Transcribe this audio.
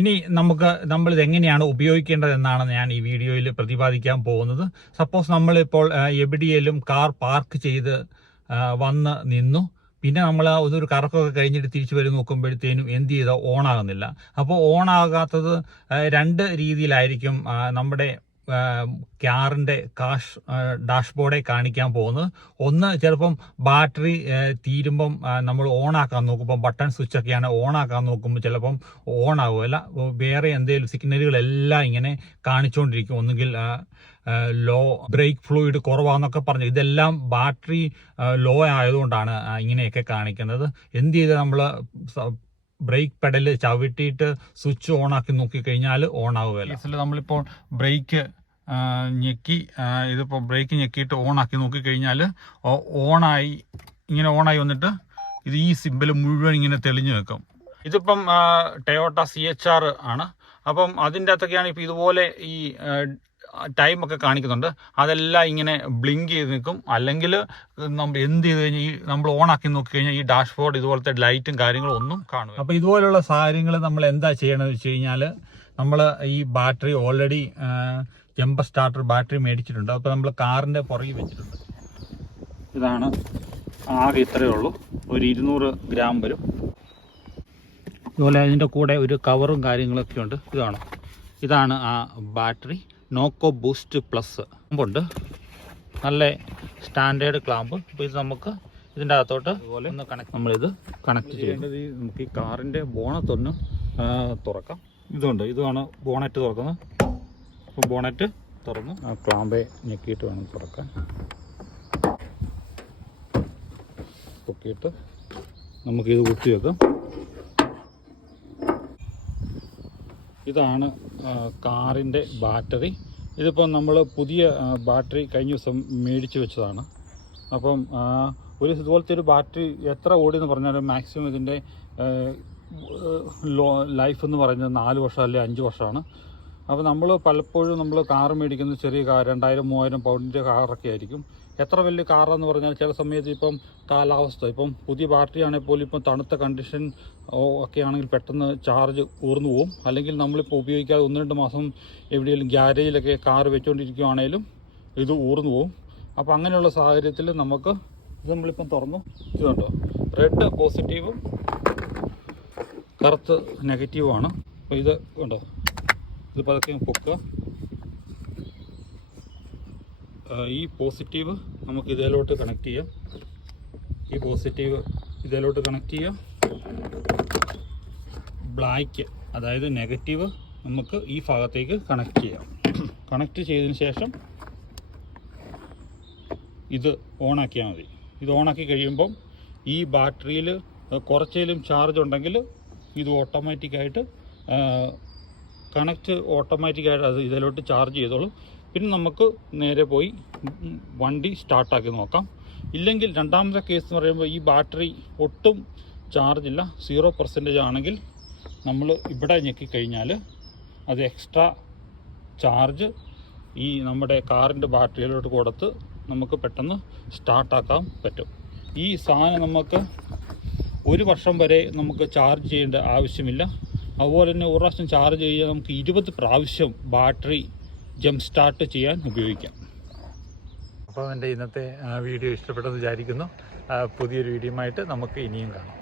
ഇനി നമ്മളിത് എങ്ങനെയാണ് ഉപയോഗിക്കേണ്ടതെന്നാണ് ഞാൻ ഈ വീഡിയോയിൽ പ്രതിപാദിക്കാൻ പോകുന്നത്. സപ്പോസ് നമ്മളിപ്പോൾ എവിടെയെങ്കിലും കാർ പാർക്ക് ചെയ്ത് വന്ന് നിന്നു, പിന്നെ നമ്മൾ അതൊരു കറക്കമൊക്കെ കഴിഞ്ഞിട്ട് തിരിച്ചു വരും നോക്കുമ്പോഴത്തേനും എന്ത് ചെയ്താൽ ഓണാകുന്നില്ല. അപ്പോൾ ഓണാകാത്തത് രണ്ട് രീതിയിലായിരിക്കും നമ്മുടെ കാറിൻ്റെ ഡാഷ്ബോർഡിൽ കാണിക്കാൻ പോകുന്നത്. ഒന്ന്, ചിലപ്പം ബാറ്ററി തീരുമ്പം നമ്മൾ ഓണാക്കാൻ നോക്കുമ്പോൾ ബട്ടൺ സ്വിച്ചൊക്കെയാണ് ഓണാക്കാൻ നോക്കുമ്പോൾ ചിലപ്പം ഓണാകുമല്ല, വേറെ എന്തെങ്കിലും സിഗ്നലുകളെല്ലാം ഇങ്ങനെ കാണിച്ചുകൊണ്ടിരിക്കും. ഒന്നുകിൽ ലോ ബ്രേക്ക് ഫ്ലൂയിഡ് കുറവാന്നൊക്കെ പറഞ്ഞു. ഇതെല്ലാം ബാറ്ററി ലോ ആയതുകൊണ്ടാണ് ഇങ്ങനെയൊക്കെ കാണിക്കുന്നത്. എന്ത് ചെയ്താൽ നമ്മൾ ബ്രേക്ക് പെഡൽ ചവിട്ടിയിട്ട് സ്വിച്ച് ഓണാക്കി നോക്കിക്കഴിഞ്ഞാൽ ഓണാവുകയില്ല. നമ്മളിപ്പോൾ ബ്രേക്ക് ഞെക്കി, ഇതിപ്പോൾ ബ്രേക്ക് ഞെക്കിയിട്ട് ഓണാക്കി നോക്കിക്കഴിഞ്ഞാൽ ഇങ്ങനെ ഓണായി വന്നിട്ട് ഇത് ഈ സിമ്പിൾ മുഴുവൻ ഇങ്ങനെ തെളിഞ്ഞു നിൽക്കും. ഇതിപ്പം ടൊയോട്ട CHR ആണ്. അപ്പം അതിൻ്റെ അകത്തൊക്കെയാണ് ഇപ്പോൾ ഇതുപോലെ ഈ ടൈമൊക്കെ കാണിക്കുന്നുണ്ട്. അതെല്ലാം ഇങ്ങനെ ബ്ലിങ്ക് ചെയ്ത് നിൽക്കും. അല്ലെങ്കിൽ നമ്മൾ എന്ത് ചെയ്ത് കഴിഞ്ഞാൽ നമ്മൾ ഓണാക്കി നോക്കിക്കഴിഞ്ഞാൽ ഈ ഡാഷ്ബോർഡ് ഇതുപോലത്തെ ലൈറ്റും കാര്യങ്ങളും ഒന്നും കാണും. അപ്പോൾ ഇതുപോലുള്ള സാഹചര്യങ്ങൾ നമ്മൾ എന്താ ചെയ്യണമെന്ന് വെച്ച് കഴിഞ്ഞാൽ, നമ്മൾ ഈ battery already jumper starter battery മേടിച്ചിട്ടുണ്ട്. അപ്പോൾ നമ്മൾ കാറിൻ്റെ പുറകിൽ വെച്ചിട്ടുണ്ട്. ഇതാണ് ആകെ ഇത്രയേ ഉള്ളൂ, ഒരു 200 ഗ്രാം വരും. ഇതുപോലെ അതിൻ്റെ കൂടെ ഒരു കവറും കാര്യങ്ങളൊക്കെ ഉണ്ട്. ഇതാണ് ആ ബാറ്ററി. നോക്കോ ബൂസ്റ്റ് പ്ലസ് ക്ലാമ്പുണ്ട്, നല്ല സ്റ്റാൻഡേർഡ് ക്ലാമ്പ്. അപ്പോൾ ഇത് നമുക്ക് ഇതിൻ്റെ അകത്തോട്ട് ഇതുപോലെ ഒന്ന് നമ്മളിത് കണക്ട് ചെയ്യേണ്ടത്. നമുക്ക് ഈ കാറിൻ്റെ ബോണറ്റൊന്ന് തുറക്കാം. ഇതാണ് ബോണറ്റ് തുറക്കുന്നത്. അപ്പോൾ ബോണറ്റ് തുറന്ന് ആ ക്ലാമ്പെ ഞെക്കിയിട്ട് വേണം തുറക്കാൻ. പൊക്കിയിട്ട് നമുക്കിത് കുത്തി വെക്കാം. ഇതാണ് കാറിൻ്റെ ബാറ്ററി. ഇതിപ്പോൾ നമ്മൾ പുതിയ ബാറ്ററി കഴിഞ്ഞ ദിവസം മേടിച്ച് വെച്ചതാണ്. അപ്പം ഇതുപോലത്തെ ഒരു ബാറ്ററി എത്ര ഓടിയെന്ന് പറഞ്ഞാലും മാക്സിമം ഇതിൻ്റെ ലൈഫ് എന്ന് പറയുന്നത് 4 വർഷം അല്ലെങ്കിൽ 5 വർഷമാണ്. അപ്പോൾ നമ്മൾ പലപ്പോഴും കാർ മേടിക്കുന്നത് ചെറിയ കാർ 2000-3000 പൗണ്ടിൻ്റെ കാറൊക്കെ ആയിരിക്കും. എത്ര വലിയ കാറാന്ന് പറഞ്ഞാൽ ചില സമയത്ത് ഇപ്പം കാലാവസ്ഥ, ഇപ്പം പുതിയ ബാറ്ററി ആണെങ്കിൽ പോലും ഇപ്പം തണുത്ത കണ്ടീഷൻ ഒക്കെ ആണെങ്കിൽ പെട്ടെന്ന് ചാർജ് ഊർന്നു പോകും. അല്ലെങ്കിൽ നമ്മളിപ്പോൾ ഉപയോഗിക്കാതെ 1-2 മാസം എവിടെയെങ്കിലും ഗ്യാരേജിലൊക്കെ കാർ വെച്ചുകൊണ്ടിരിക്കുകയാണെങ്കിലും ഇത് ഊർന്നു പോകും. അപ്പോൾ അങ്ങനെയുള്ള സാഹചര്യത്തിൽ നമുക്ക് നമ്മളിപ്പം തുറന്നു, ഇതുണ്ടോ, റെഡ് പോസിറ്റീവും കറുത്ത് നെഗറ്റീവുമാണ്. അപ്പോൾ ഇത് കണ്ടോ, ഇത് പതുക്കെ പൊക്കുക. ഈ പോസിറ്റീവ് നമുക്ക് ഇതിലോട്ട് കണക്ട് ചെയ്യാം. ഈ പോസിറ്റീവ് ഇതിലോട്ട് കണക്ട് ചെയ്യാം. ബ്ലാക്ക്, അതായത് നെഗറ്റീവ്, നമുക്ക് ഈ ഭാഗത്തേക്ക് കണക്ട് ചെയ്യാം. കണക്ട് ചെയ്തതിന് ശേഷം ഇത് ഓണാക്കിയാൽ മതി. ഇത് ഓണാക്കി കഴിയുമ്പം ഈ ബാറ്ററിയിൽ കുറച്ചേലും ചാർജ് ഉണ്ടെങ്കിൽ ഇത് ഓട്ടോമാറ്റിക്കായിട്ട് ഓട്ടോമാറ്റിക്കായിട്ട് അത് ഇതിലോട്ട് ചാർജ് ചെയ്തോളും. പിന്നെ നമുക്ക് നേരെ പോയി വണ്ടി സ്റ്റാർട്ടാക്കി നോക്കാം. ഇല്ലെങ്കിൽ രണ്ടാമത്തെ കേസ് എന്ന് പറയുമ്പോൾ ഈ ബാറ്ററി ഒട്ടും ചാർജില്ല, 0% ആണെങ്കിൽ നമ്മൾ ഇവിടെ ഞെക്കിക്കഴിഞ്ഞാൽ അത് എക്സ്ട്രാ ചാർജ് ഈ നമ്മുടെ കാറിൻ്റെ ബാറ്ററിയിലോട്ട് കൊടുത്ത് നമുക്ക് പെട്ടെന്ന് സ്റ്റാർട്ടാക്കാൻ പറ്റും. ഈ സാധനം നമുക്ക് 1 വർഷം വരെ നമുക്ക് ചാർജ് ചെയ്യേണ്ട ആവശ്യമില്ല. അതുപോലെ തന്നെ ഒരു പ്രാവശ്യം ചാർജ് ചെയ്യാൻ നമുക്ക് 20 പ്രാവശ്യം ബാറ്ററി ജംപ് സ്റ്റാർട്ട് ചെയ്യാൻ ഉപയോഗിക്കാം. അപ്പോൾ എൻ്റെ ഇന്നത്തെ വീഡിയോ ഇഷ്ടപ്പെട്ടെന്ന് വിചാരിക്കുന്നു. പുതിയൊരു വീഡിയോയുമായിട്ട് നമുക്ക് ഇനിയും കാണാം.